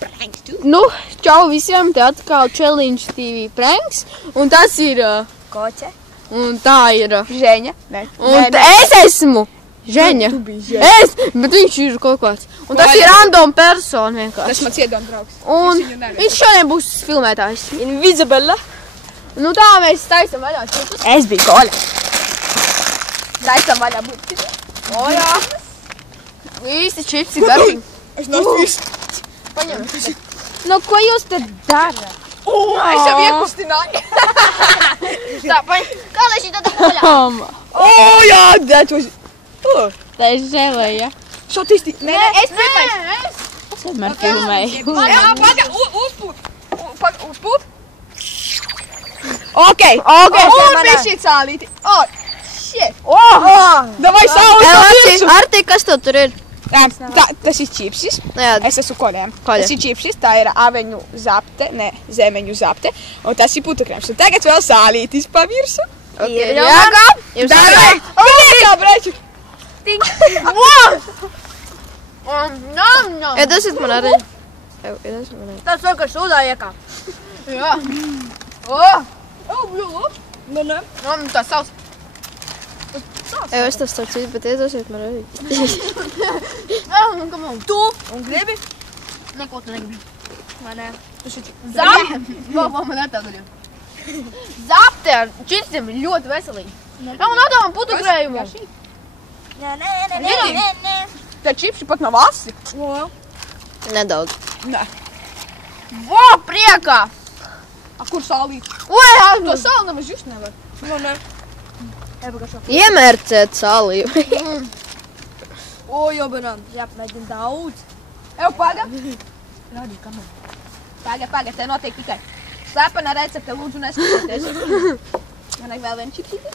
pranks, tu? Nu, čau visiem, te atkal Challenge TV pranks, un tas ir, Koce. un tā ir, Ženja. un es esmu Ženja. Tu biji Ženja. Es, bet viņš ir kaut kāds. Un tas ir random persona vienkārši. Tas mans iedomu draugs. Un Es viņu neredzu. viņš šodien būs filmētājs. Invisible. Nu tā mēs taisam vaļā čipus. Es biju Koļa. Taisam vaļā būt. O jā. Īsti čipsi garīgi. Es nostīšu. Paņem. Nu, ko jūs te darat? Es jau iekustināju. Tā, paņem. Kā lai šī tāda vaļā? Oh, jā, that was... Tā ir žēlēja. Šatisti. Nē, es Es vienmēr filmēju. Paga, uzpūt. Ok. Un bija šī cālīti. Oh, shit. Davai savu. Arti, kas tev tur ir? Tas ir čipsis. Jā, Es esmu Koļiem. Koļa. Tas ir čipsis, tā ir aveņu zapte, ne, zemeņu zapte. Un tas ir putukrēms. Un tagad vēl sālītis pa virsu. Jāgā. Jums Davai. Kā breči. Iedosit man arī. Iedosit man arī. Tas vienkārši ūdā iekā. Jā. Nē. Tā savs. Es tas starp citu, bet iedosiet man arī. Tu un gribi? Neko tu negribi. Manē. Man tā gadījumā. Zapte ar čipsiem ir ļoti veselīgi. Jā, un atdāvam putukrējumu. Nē. Tā čipsi pat nav asi. Nedaudz. Nē. Vo, priekā! A kur sālīti? Oi, To sāli nemaz just nevar. Nē. Iemērcēt sāliju. O, jobaram, jāpamēģina daudz. Ev, paga. Rādī, kamēr. Paga, te notiek tikai slepena recepte, lūdzu neskatieties. Man vajag vēl vienu čipsīti.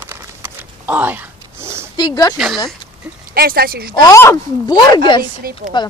Tik garšīgi, ne? Es taisīšu O, burgers! Arī tripu. Paga.